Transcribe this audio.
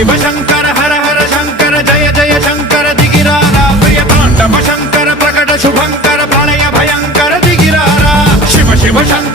शिव शंकर हर हर शंकर जय जय शंकर दिगिरारा प्रिय तांडव शंकर प्रकट शुभंकर प्रलय भयंकर दिगिरारा शिव शिव शंकर